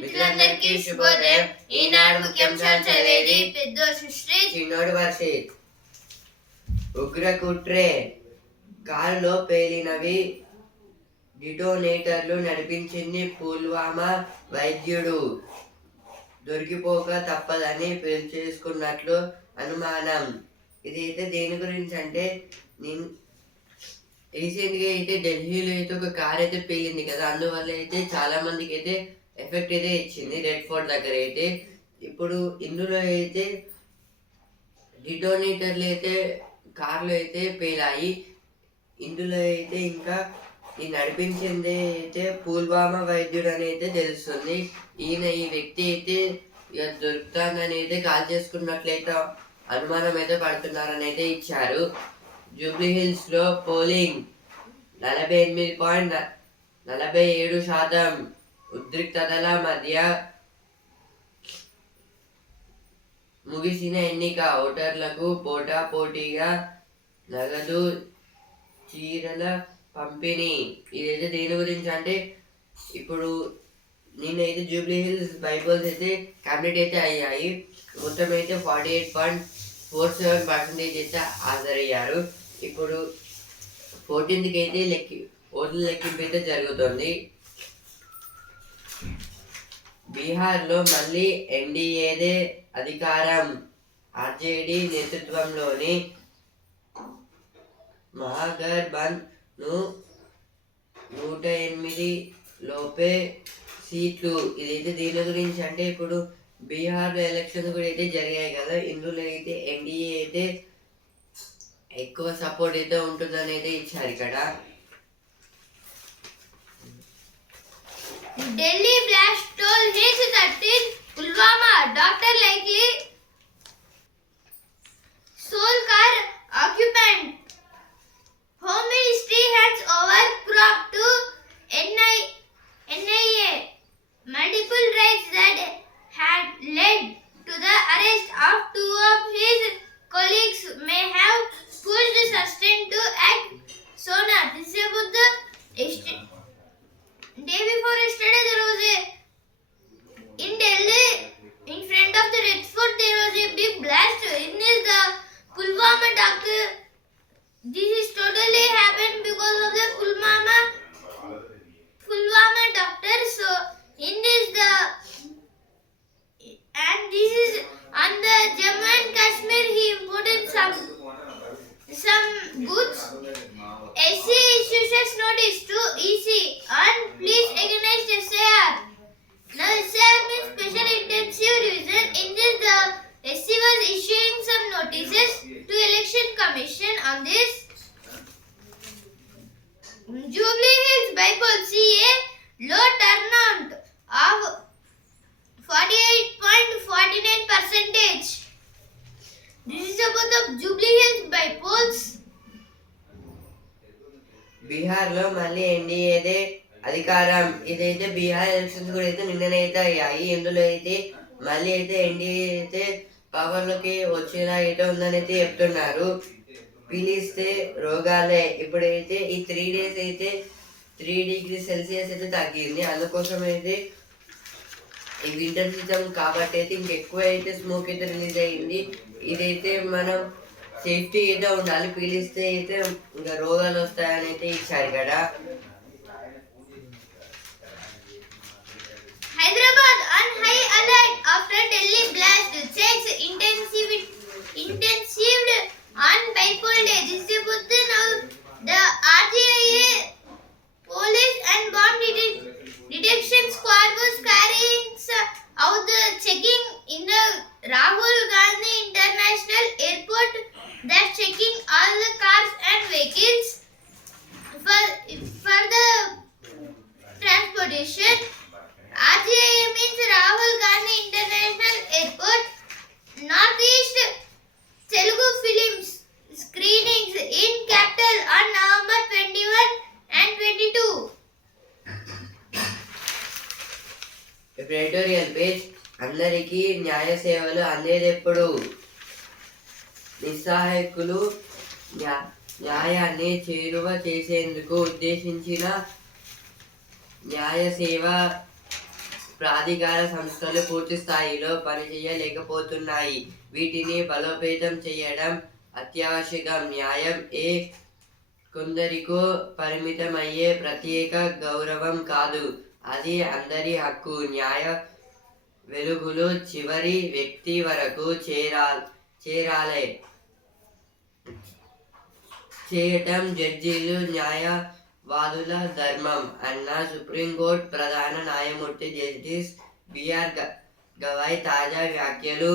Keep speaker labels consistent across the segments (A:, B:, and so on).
A: మిత్రులందరికీ శుభోదయం. ఈనాడు ముఖ్యాంశాలు చదివేది పెద్ద సృష్టి
B: చిన్నోడు వర్షిత్ ఉగ్ర కుట్రే కారులో పేలినవి డిటోనేటర్లు నడిపించింది పుల్వామా వైద్యుడు. దొరికిపోక తప్పదని చేసుకున్నట్లు అనుమానం. ఇదైతే దేని గురించి అంటే నేను రీసెంట్గా అయితే ఢిల్లీలో అయితే ఒక కార్ అయితే పేలింది కదా. అందువల్ల అయితే చాలా మందికి అయితే ఎఫెక్ట్ అయితే ఇచ్చింది రెడ్ ఫోర్ట్ దగ్గర అయితే. ఇప్పుడు ఇందులో అయితే డిటోనేటర్లు అయితే కార్లు అయితే పేలాయి ఇందులో అయితే ఇంకా ఈ నడిపించింది అయితే పుల్వామా వైద్యుడు అని అయితే తెలుస్తుంది. ఈయన ఈ వ్యక్తి అయితే ఇక దొరుకుతానని అయితే కాల్ చేసుకున్నట్లయితే అనుమానం అయితే పడుతున్నారని అయితే ఇచ్చారు. జూబ్లీ హిల్స్లో పోలింగ్ నలభై ఎనిమిది పాయింట్ నలభై ఏడు శాతం ఉద్రిక్తతల మధ్య ముగిసిన ఎన్నిక ఓటర్లకు పోటా పోటీగా నగదు చీరల పంపిణీ ఇదైతే దేని గురించి అంటే ఇప్పుడు నేనైతే జూబ్లీ హిల్స్ బైబుల్స్ అయితే కంప్లీట్ అయితే అయ్యాయి మొత్తం అయితే forty eight point four seven percentage అయితే హాజరయ్యారు ఇప్పుడు ఫోర్టీన్త్కి అయితే లెక్కి ఓట్ల లెక్కింపు అయితే జరుగుతుంది బీహార్లో మళ్ళీ ఎన్డీఏదే అధికారం. ఆర్జేడీ నేతృత్వంలోని మహాగర్బంద్ను నూట ఎనిమిది లోపే సీట్లు. ఇదైతే దీని గురించి అంటే ఇప్పుడు బీహార్ ఎలక్షన్ కూడా అయితే జరిగాయి కదా. ఇందులో అయితే ఎన్డీఏ అయితే ఎక్కువ సపోర్ట్ అయితే ఉంటుందని అయితే ఇచ్చారు ఇక్కడ.
A: ఢిల్లీ బ్లాస్ట్ ರೋಲ್ ಹೇಗೆ ತಟ್ಟಿದ್ Pulwama doctor likely sole car occupant home ministry hands over crop to NI NIA multiple raids to the arrest of two of his colleagues may have pushed Sustain to act. Sooner. This is about the day before yesterday there was a in Delhi in front of the Red Fort there was a big blast. In is the Pulwama attack. This is totally happened because of the Pulwama Jubilee Hills by polls
B: బీహార్లో మళ్ళీ ఎన్డీఏదే అధికారం. ఇదైతే Bihar elections కూడా అయితే నిన్ననైతే అయ్యాయి. ఇందులో అయితే మళ్ళీ అయితే ఎన్డీఏ అయితే పవర్లోకి వచ్చేలా అయితే ఉందని అయితే చెప్తున్నారు. పీలిస్తే రోగాలే. ఇప్పుడైతే ఈ త్రీ డేస్ అయితే త్రీ డిగ్రీ సెల్సియస్ అయితే తగ్గింది. అందుకోసం అయితే ఈ వింటర్ సీజన్ కాబట్టి అయితే ఇంకెక్కువ అయితే స్మోక్ అయితే రిలీజ్ అయ్యింది ఇదైతే మనం సేఫ్టీ అయితే ఉండాలి పీలిస్తే అయితే ఇంకా రోగాలు వస్తాయని అయితే ఇచ్చారు కదా ఎడిటోరియల్ పేజ్ అందరికీ న్యాయ సేవలు అందేదెప్పుడు? నిస్సహాయకులు న్యాయాన్ని చేరువ చేసేందుకు ఉద్దేశించిన న్యాయ సేవ ప్రాధికార సంస్థలు పూర్తి స్థాయిలో పనిచేయలేకపోతున్నాయి. వీటిని బలోపేతం చేయడం అత్యావశ్యకం. న్యాయం ఏ కొందరికో పరిమితమయ్యే ప్రత్యేక గౌరవం కాదు. అది అందరి హక్కు. న్యాయ వెలుగులు చివరి వ్యక్తి వరకు చేరా చేరాలే. చేయటం జడ్జీలు న్యాయవాదుల ధర్మం అన్న సుప్రీంకోర్టు ప్రధాన న్యాయమూర్తి జస్టిస్ బిఆర్ గ- గవాయ్ తాజా వ్యాఖ్యలు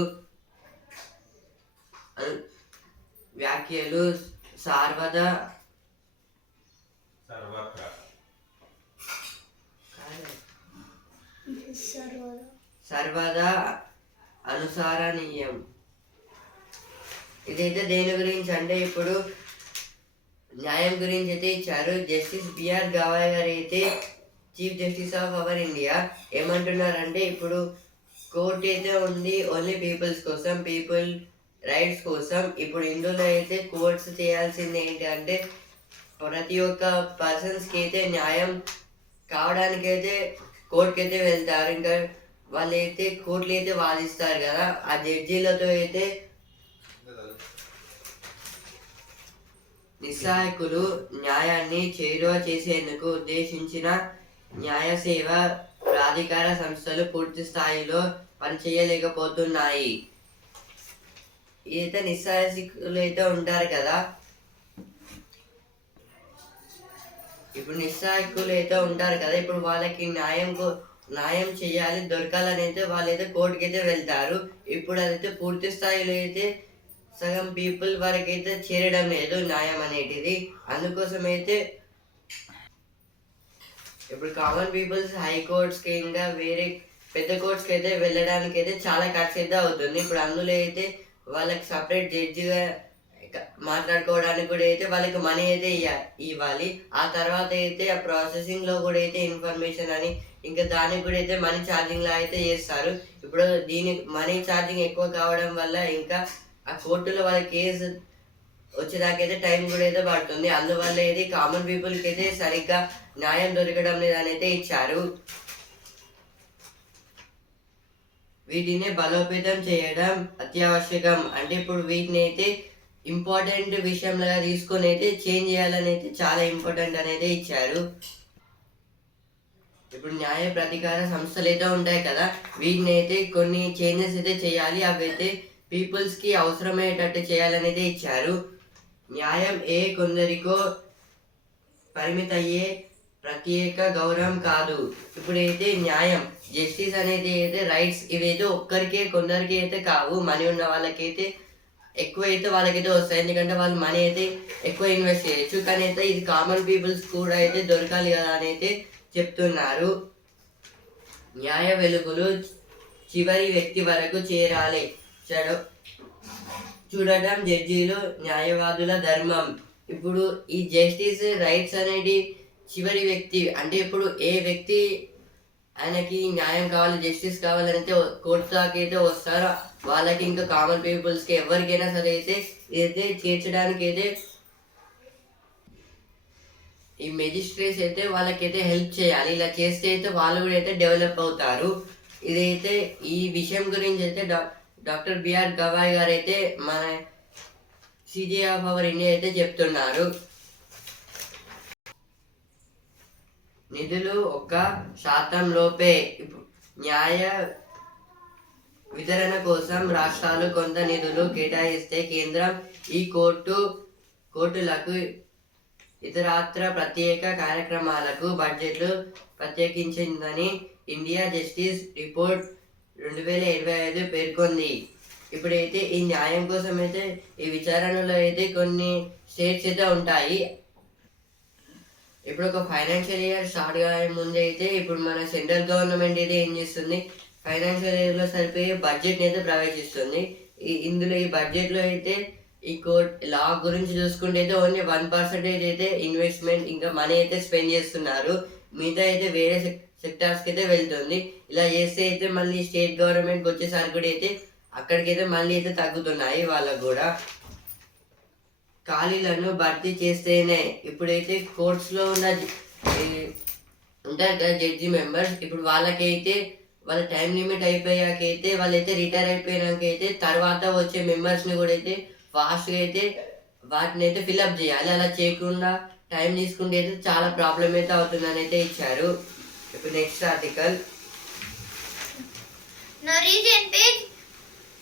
B: వ్యాఖ్యలు సార్వద సర్వదా అనుసారణీయం. ఇదైతే దేని గురించి అంటే ఇప్పుడు న్యాయం గురించి అయితే ఇచ్చారు. జస్టిస్ బిఆర్ గవాయ్ గారు అయితే chief justice of our India ఏమంటున్నారంటే ఇప్పుడు కోర్ట్ అయితే ఉంది ఓన్లీ పీపుల్స్ కోసం పీపుల్ రైట్స్ కోసం. ఇప్పుడు ఇందులో అయితే కోర్ట్స్ చేయాల్సింది ఏంటి అంటే ప్రతి ఒక్క పర్సన్స్కి అయితే న్యాయం కావడానికైతే అయితే కోర్టుకి అయితే వెళ్తారు. ఇంకా వాళ్ళు అయితే కోర్టులు అయితే వాదిస్తారు కదా ఆ జడ్జీలతో అయితే నిస్సహాయకులు న్యాయాన్ని చేరువ చేసేందుకు ఉద్దేశించిన న్యాయ సేవ ప్రాధికార సంస్థలు పూర్తి స్థాయిలో పనిచేయలేకపోతున్నాయి. అయితే నిస్సాయకులు అయితే ఉంటారు కదా. ఇప్పుడు నిస్సహాయకులు అయితే ఉంటారు కదా ఇప్పుడు వాళ్ళకి న్యాయం కో- న్యాయం చేయాలి దొరకాలని అయితే వాళ్ళైతే కోర్టుకి అయితే వెళ్తారు. ఇప్పుడు అదైతే పూర్తి స్థాయిలో అయితే సగం పీపుల్ వరకు అయితే చేరడం లేదు న్యాయం అనేటిది. అందుకోసం అయితే ఇప్పుడు కామన్ పీపుల్స్ హైకోర్ట్స్కి ఇంకా వేరే పెద్ద కోర్ట్స్కి అయితే వెళ్ళడానికి అయితే చాలా ఖర్చు అయితే అవుతుంది. ఇప్పుడు అందులో అయితే వాళ్ళకి సపరేట్ జడ్జిగా మాట్లాడుకోవడానికి కూడా అయితే వాళ్ళకి మనీ అయితే ఇయ్య- ఇవ్వాలి. ఆ తర్వాత అయితే ఆ ప్రాసెసింగ్లో కూడా అయితే ఇన్ఫర్మేషన్ అని ఇంకా దానికి కూడా అయితే మనీ ఛార్జింగ్ లా అయితే చేస్తారు. ఇప్పుడు దీని మనీ ఛార్జింగ్ ఎక్కువ కావడం వల్ల ఇంకా ఆ కోర్టులో వాళ్ళ కేసు వచ్చేదాకైతే టైం కూడా అయితే పడుతుంది. అందువల్ల ఇది కామన్ పీపుల్కి అయితే సరిగ్గా న్యాయం దొరకడం లేదని అయితే ఇచ్చారు. వీటిని బలోపేతం చేయడం అత్యావశ్యకం. అంటే ఇప్పుడు వీటిని అయితే ఇంపార్టెంట్ విషయంలో తీసుకొని అయితే చేంజ్ చేయాలని అయితే చాలా ఇంపార్టెంట్ అనేది ఇచ్చారు. ఇప్పుడు న్యాయ ప్రతికార సంస్థలు అయితే ఉంటాయి కదా వీటిని అయితే కొన్ని చేంజెస్ అయితే చేయాలి. అవి అయితే పీపుల్స్కి అవసరమయ్యేటట్టు చేయాలనేది ఇచ్చారు. న్యాయం ఏ కొందరికో పరిమిత అయ్యే ప్రత్యేక గౌరవం కాదు. ఇప్పుడైతే న్యాయం జస్టిస్ అనేది అయితే రైట్స్ ఇవైతే ఒక్కరికే కొందరికి అయితే కావు. మనీ ఉన్న వాళ్ళకైతే ఎక్కువ అయితే వాళ్ళకైతే వస్తాయి. ఎందుకంటే వాళ్ళు మనీ అయితే ఎక్కువ ఇన్వెస్ట్ చేయొచ్చు. కానీ అయితే ఇది కామన్ పీపుల్స్ కూడా అయితే దొరకాలి కదా అని అయితే చెప్తున్నారు. న్యాయ వెలుగులు చివరి వ్యక్తి వరకు చేరాలి. చెడు చూడటం జడ్జీలు న్యాయవాదుల ధర్మం. ఇప్పుడు ఈ జస్టిస్ రైట్స్ అనేది చివరి వ్యక్తి అంటే ఇప్పుడు ఏ వ్యక్తి ఆయనకి న్యాయం కావాలి జస్టిస్ కావాలంటే అయితే కోర్టు అయితే వస్తారో వాళ్ళకి ఇంకా కామన్ పీపుల్స్కి ఎవరికైనా సరే అయితే అయితే తీర్చడానికి అయితే ఈ మెజిస్ట్రేట్స్ అయితే వాళ్ళకైతే హెల్ప్ చేయాలి. ఇలా చేస్తే అయితే వాళ్ళు కూడా అయితే డెవలప్ అవుతారు. ఇదైతే ఈ విషయం గురించి అయితే డాక్టర్ బిఆర్ గవాయ్ గారు అయితే మన సిజే ఆఫ్ అవర్ ఇండియా అయితే చెప్తున్నారు. నిధులు ఒక శాతం లోపే న్యాయ వితరణ కోసం రాష్ట్రాలు కొంత నిధులు కేటాయిస్తే కేంద్రం ఈ కోర్టు కోర్టులకు ఇతరాత్ర ప్రత్యేక కార్యక్రమాలకు బడ్జెట్లు ప్రత్యేకించిందని ఇండియా జస్టిస్ రిపోర్ట్ రెండు వేల ఇరవై ఐదు పేర్కొంది. ఇప్పుడైతే ఈ న్యాయం కోసం అయితే ఈ విచారణలో అయితే కొన్ని స్టేట్స్ అయితే ఉంటాయి. ఇప్పుడు ఒక ఫైనాన్షియల్ ఇయర్ స్టార్ట్ కాయే ముందు అయితే ఇప్పుడు మన సెంట్రల్ గవర్నమెంట్ అయితే ఏం చేస్తుంది? ఫైనాన్షియల్ ఇయర్లో సరిపోయే బడ్జెట్ని అయితే ప్రవేశిస్తుంది. ఇందులో ఈ బడ్జెట్లో అయితే ఈ కోర్ట్ లా గురించి చూసుకుంటే అయితే ఓన్లీ వన్ పర్సెంటేజ్ అయితే ఇన్వెస్ట్మెంట్ ఇంకా మనీ అయితే స్పెండ్ చేస్తున్నారు. మిగతా అయితే వేరే సెక్టార్స్కి అయితే వెళ్తుంది. ఇలా చేస్తే అయితే మళ్ళీ స్టేట్ గవర్నమెంట్ వచ్చేసరికి కూడా అయితే అక్కడికైతే మళ్ళీ అయితే తగ్గుతున్నాయి వాళ్ళకు కూడా. ఖాళీలను భర్తీ చేస్తేనే ఇప్పుడైతే కోర్ట్స్లో ఉన్న ఉంటారు కదా జడ్జి మెంబర్స్ ఇప్పుడు వాళ్ళకైతే వాళ్ళ టైం లిమిట్ అయిపోయాకైతే వాళ్ళైతే రిటైర్ అయిపోయినాకైతే తర్వాత వచ్చే మెంబర్స్ని కూడా అయితే ఫాస్ట్గా అయితే వాటిని అయితే ఫిల్అప్ చేయాలి అలా చేయకుండా టైం తీసుకుంటే అయితే చాలా ప్రాబ్లం అయితే అవుతుందని అయితే ఇచ్చారు ఇప్పుడు next article
A: Norwegian page.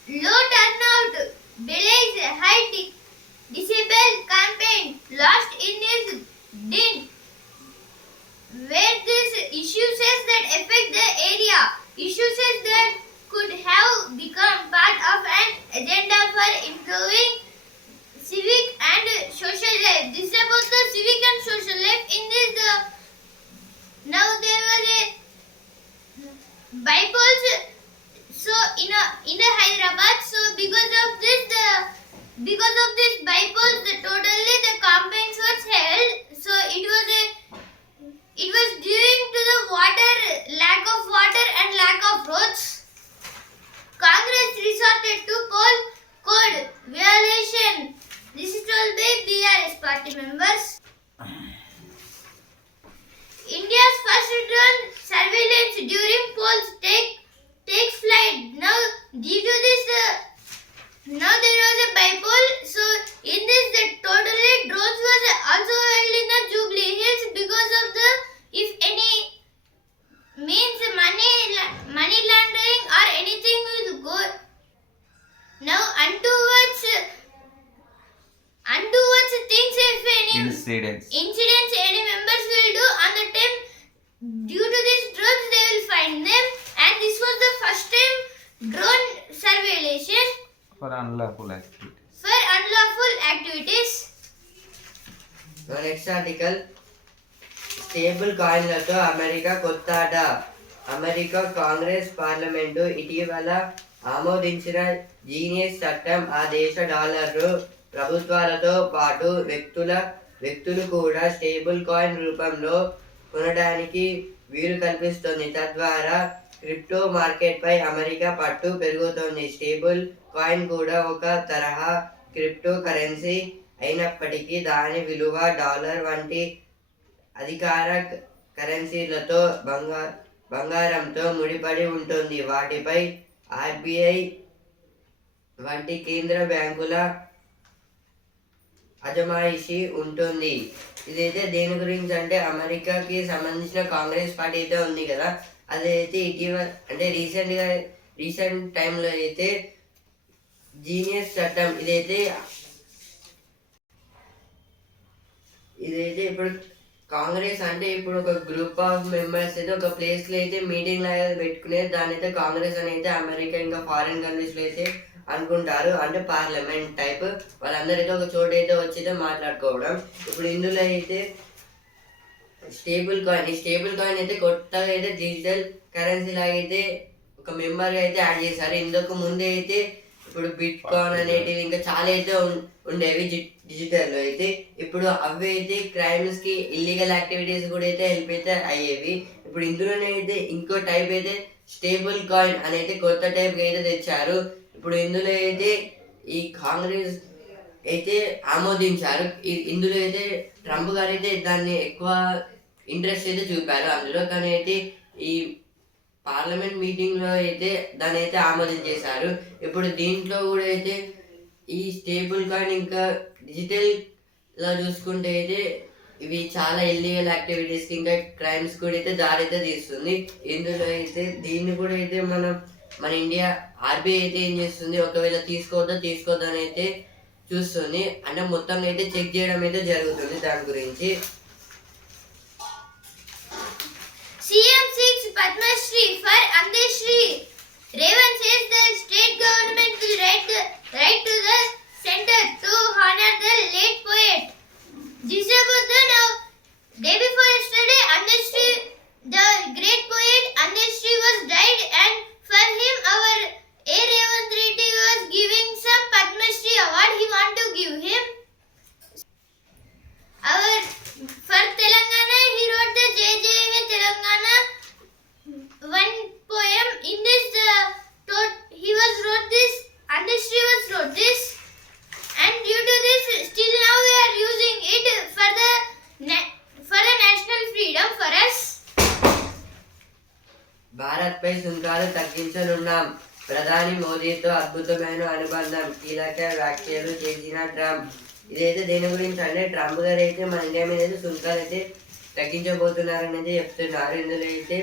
A: Low turnout belays high di- decibel campaign lost in this din. Where this issues that affect the area, issues that could have become part of an agenda for improving civic and social life. This is about the civic and social life in this. Uh, now there was a bipoles so in a in a Hyderabad so because of this the because of this bypass the totally the campaigns was held so it was a it was due to the water lack of water and lack of roads congress resorted to poll code violation this is told by brs party members. India's first drone surveillance during
B: next article stable కాయిన్లతో America కొత్త ఆట America Congress parliament ఇటీవల ఆమోదించిన genius చట్టం ఆ దేశ డాలర్లు ప్రభుత్వాలతో పాటు వ్యక్తుల వ్యక్తులు కూడా స్టేబుల్ కాయిన్ రూపంలో కొనడానికి వీలు కల్పిస్తుంది. తద్వారా క్రిప్టో మార్కెట్పై అమెరికా పట్టు పెరుగుతోంది. స్టేబుల్ కాయిన్ కూడా ఒక తరహా క్రిప్టో కరెన్సీ అయినప్పటికీ దాని విలువ డాలర్ వంటి అధికార కరెన్సీలతో బంగా బంగారంతో ముడిపడి ఉంటుంది. వాటిపై ఆర్బీఐ వంటి కేంద్ర బ్యాంకుల అజమాయిషి ఉంటుంది. ఇదైతే దేని గురించి అంటే అమెరికాకి సంబంధించిన కాంగ్రెస్ పార్టీ అయితే ఉంది కదా. అదైతే ఇటీవల అంటే రీసెంట్గా రీసెంట్ టైంలో అయితే జీనియస్ చట్టం ఇదైతే ఇదైతే ఇప్పుడు కాంగ్రెస్ అంటే ఇప్పుడు ఒక గ్రూప్ ఆఫ్ మెంబర్స్ అయితే ఒక ప్లేస్లో అయితే మీటింగ్ లాగా పెట్టుకునేది. దాని అయితే కాంగ్రెస్ అని అయితే అమెరికా ఇంకా ఫారిన్ కంట్రీస్లో అయితే అనుకుంటారు. అంటే పార్లమెంట్ టైప్ వాళ్ళందరితో ఒక చోటు అయితే వచ్చి అయితే మాట్లాడుకోవడం. ఇప్పుడు ఇందులో అయితే స్టేబుల్ కాయిన్ ఈ స్టేబుల్ కాయిన్ అయితే కొత్తగా అయితే డిజిటల్ కరెన్సీ లాగా అయితే ఒక మెంబర్గా అయితే యాడ్ చేశారు. ఇందుకు ముందే అయితే ఇప్పుడు బిట్ కాయిన్ అనేటివి ఇంకా చాలా అయితే ఉండేవి డిజిటల్లో అయితే. ఇప్పుడు అవి అయితే క్రైమ్స్కి ఇల్లీగల్ యాక్టివిటీస్ కూడా అయితే హెల్ప్ అయితే అయ్యేవి. ఇప్పుడు ఇందులోనే అయితే ఇంకో టైప్ అయితే స్టేబుల్ కాయిన్ అని అయితే కొత్త టైప్ అయితే తెచ్చారు. ఇప్పుడు ఇందులో అయితే ఈ కాంగ్రెస్ అయితే ఆమోదించారు. ఇందులో అయితే ట్రంప్ గారు అయితే దాన్ని ఎక్కువ ఇంట్రెస్ట్ అయితే చూపారు. అందులో కానీ అయితే ఈ పార్లమెంట్ మీటింగ్లో అయితే దాని అయితే ఆమోదించేశారు ఇప్పుడు దీంట్లో కూడా అయితే ఈ స్టేబుల్ కాయిన్ ఇంకా డిజిటల్ లా చూసుకుంటే అయితే ఇవి చాలా ఇల్లీగల్ యాక్టివిటీస్ ఇంకా క్రైమ్స్ కూడా అయితే దారి అయితే తీస్తుంది. ఇందులో అయితే దీన్ని కూడా అయితే మనం మన ఇండియా ఆర్బీఐ అయితే ఏం చేస్తుంది? ఒకవేళ తీసుకోవద్దా తీసుకోవద్దా అని అయితే చూస్తుంది. అంటే మొత్తం అయితే చెక్ చేయడం అయితే జరుగుతుంది దాని గురించి.
A: CM seeks Padma Shri for Andeshri. Revan says the state government will write, write to the center to honor the late poet. Is about now. Day before yesterday, Andeshri, the great poet Andeshri was died and for him our A. Revan
B: అనుబంధం కీలక వ్యాఖ్యలు చేసిన Trump. ఇదైతే దేని గురించి అంటే Trump గారు అయితే మన ఇండియా మీద అయితే సుంకాలు అయితే తగ్గించబోతున్నారని అయితే చెప్తున్నారు. ఇందులో అయితే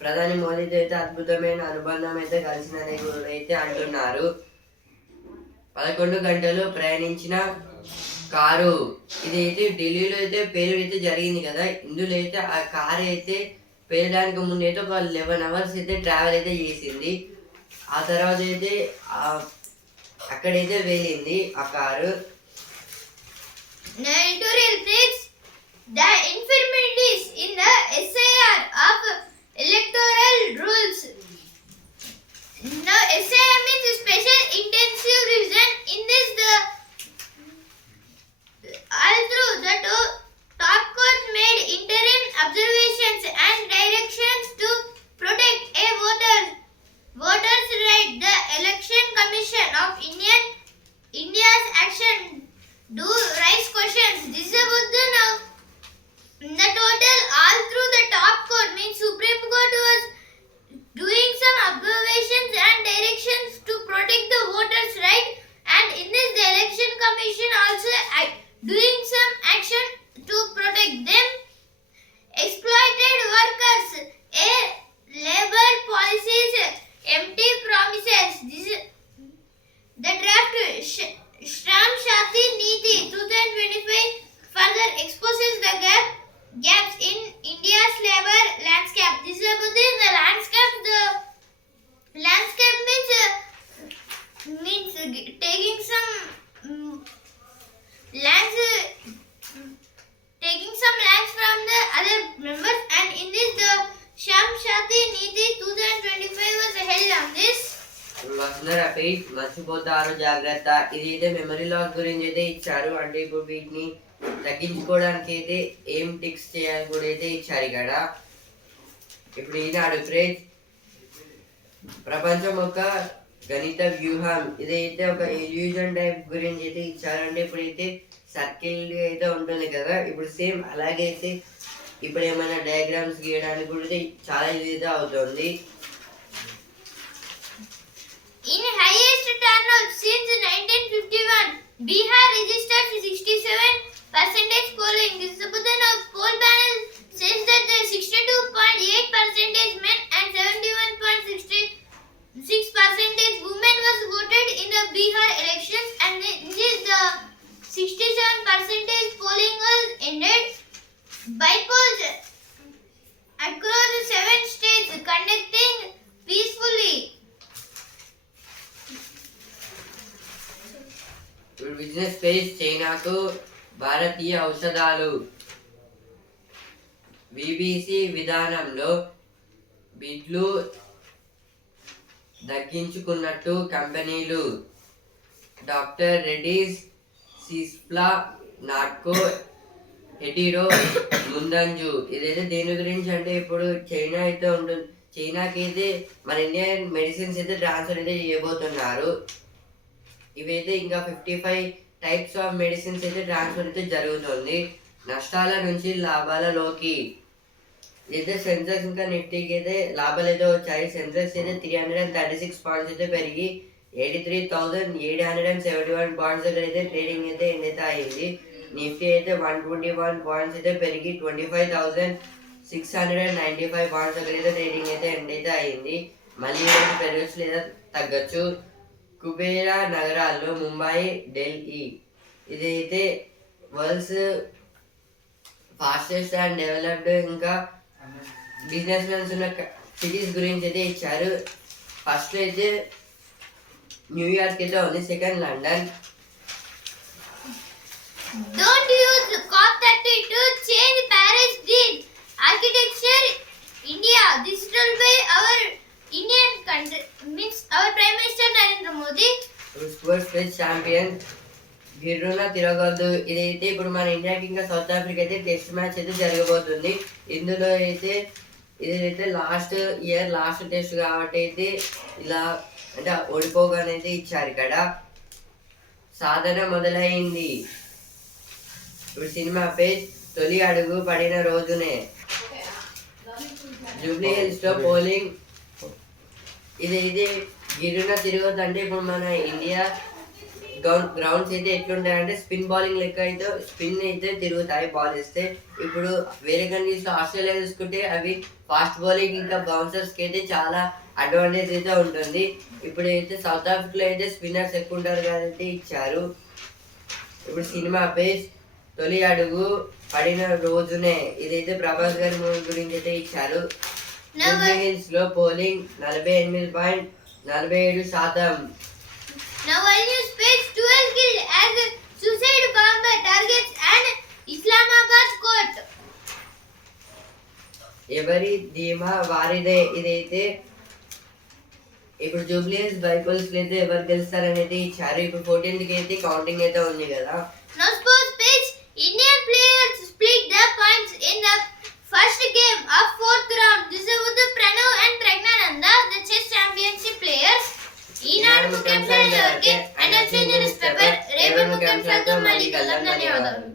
B: ప్రధాని మోదీతో అయితే అద్భుతమైన అనుబంధం అయితే కలిసిందని కూడా అయితే అంటున్నారు. పదకొండు గంటలు ప్రయాణించిన కారు. ఇది అయితే ఢిల్లీలో అయితే పేరు అయితే జరిగింది కదా. ఇందులో అయితే ఆ కారు అయితే పేరడానికి ముందు అయితే ఒక లెవెన్ అవర్స్ అయితే ట్రావెల్ అయితే చేసింది. ఆ తర్వాత అయితే అక్కడైతే వేలింది ఆ car
A: The The infirmities in the of electoral rules. Now, means special intensive revision. In this, the
B: తగ్గించుకోవడానికి అయితే ఏం టిక్స్ చేయాలి కూడా అయితే ఇచ్చారు ఇక్కడ. ఇప్పుడు ఈనాడు ఫ్రేజ్. ప్రపంచం ఒక గణిత వ్యూహం. ఇదైతే ఒక ఇల్యూజన్ టైప్ గురించి అయితే ఇచ్చారంటే ఇప్పుడైతే సర్కిల్ అయితే ఉంటుంది కదా. ఇప్పుడు సేమ్ అలాగే అయితే ఇప్పుడు ఏమైనా డయాగ్రామ్స్ గీయడానికి కూడా చాలా ఇది అయితే అవుతుంది.
A: In highest turnout since 1951, Bihar registered 67 percentage polling is of poll panel says that the 62.8 percentage men and 71.66 percentage women was voted in the Bihar elections and this the 67 percentage polling was ended by polls across the seven states conducting peacefully.
B: Your business page, China, భారతీయ ఔషధాలు. BBC విధానంలో బిడ్లు దగ్గించుకున్నట్టు కంపెనీలు. Doctor Reddy's Cipla Natco Hetero ముందంజు. ఇదైతే దేని గురించి అంటే ఇప్పుడు చైనా అయితే ఉంటుంది చైనాకి అయితే మన ఇండియన్ మెడిసిన్స్ అయితే ట్రాన్స్ఫర్ అయితే చేయబోతున్నారు. ఇవైతే ఇంకా fifty five types of medicines అయితే ట్రాన్స్ఫర్ అయితే జరుగుతుంది. నష్టాల నుంచి లాభాలలోకి. అయితే సెన్సెక్స్ ఇంకా నిఫ్టీకి అయితే లాభాలు అయితే వచ్చాయి. సెన్సెక్స్ అయితే three hundred and thirty six points అయితే పెరిగి eighty three thousand eight hundred and seventy one points దగ్గర అయితే ట్రేడింగ్ అయితే ఎండ్ అయితే అయింది. నిఫ్టీ అయితే వన్ ట్వంటీ వన్ పాయింట్స్ అయితే పెరిగి twenty five thousand six hundred and ninety five points దగ్గర అయితే ట్రేడింగ్ అయితే ఎండ్ అయితే అయింది. మళ్ళీ పెరగచ్చు లేదా తగ్గచ్చు. కుబేర నగరాల్లో ముంబై ఢిల్లీ ఇదైతే వరల్డ్స్ ఫాస్టెస్ట్ అండ్ డెవలప్డ్ ఇంకా బిజినెస్ మెన్స్ ఉన్న సిటీస్ గురించి అయితే ఇచ్చారు ఫస్ట్ అయితే న్యూయార్క్ అయితే ఉంది second London
A: Don't use COP30 to change Paris deal. Architecture India. This is told our our Indian country means our Prime Minister Narendra Modi.
B: Sports space champion గిర్రున తిరగద్దు ఇదైతే ఇప్పుడు మన ఇండియాకి ఇంకా సౌత్ ఆఫ్రికా అయితే టెస్ట్ మ్యాచ్ అయితే జరగబోతుంది. ఇందులో అయితే ఇదైతే లాస్ట్ ఇయర్ లాస్ట్ టెస్ట్ కాబట్టి అయితే ఇలా అంటే ఓడిపోగానైతే ఇచ్చారు ఇక్కడ. సాధన మొదలైంది. ఇప్పుడు సినిమా పేజ్ తొలి అడుగు పడిన రోజునే. జూబ్లీ హిల్స్లో పోలింగ్ ఇది ఇది గిరున తిరగదు అంటే ఇప్పుడు మన ఇండియా గ్రౌండ్ గ్రౌండ్స్ అయితే ఎట్లుంటాయంటే స్పిన్ బౌలింగ్ లెక్క అయితే స్పిన్ అయితే తిరుగుతాయి బాల్ వేస్తే. ఇప్పుడు వేరే కంట్రీస్లో ఆస్ట్రేలియా చూసుకుంటే అవి ఫాస్ట్ బౌలింగ్ ఇంకా బౌన్సర్స్కి అయితే చాలా అడ్వాంటేజ్ అయితే ఉంటుంది. ఇప్పుడు అయితే సౌత్ ఆఫ్రికాలో అయితే స్పిన్నర్స్ ఎక్కువ ఉంటారు కాబట్టి ఇచ్చారు. ఇప్పుడు సినిమా పేజ్ తొలి అడుగు పడిన రోజునే ఇదైతే ప్రభాస్ గారి మూవీ గురించి అయితే ఇచ్చారు. హిల్స్లో పోలింగ్ నలభై ఎనిమిది పాయింట్ నలభై ఏడు శాతం
A: page 12 killed as a suicide bomber targets an Islamabad court.
B: ఎవరి ధీమా వారిదే ఇదైతే ఇప్పుడు జూబ్లియన్స్ బైబుల్స్ అయితే ఎవరు గెలుస్తారని అయితే ఇచ్చారు ఇప్పుడు ఫోర్టీన్త్కి అయితే కౌంటింగ్ అయితే ఉంది కదా
A: Now sports page Indian players split the points in the first game of fourth round. This is with Pranav and Pragnananda, the chess championship players. Eenadu ముఖ్యాంశాలు ఎవరికి అండ్ న్యూస్ పేపర్ రేపటి ముఖ్యాంశాలతో మళ్ళీ కలుద్దాం ధన్యవాదాలు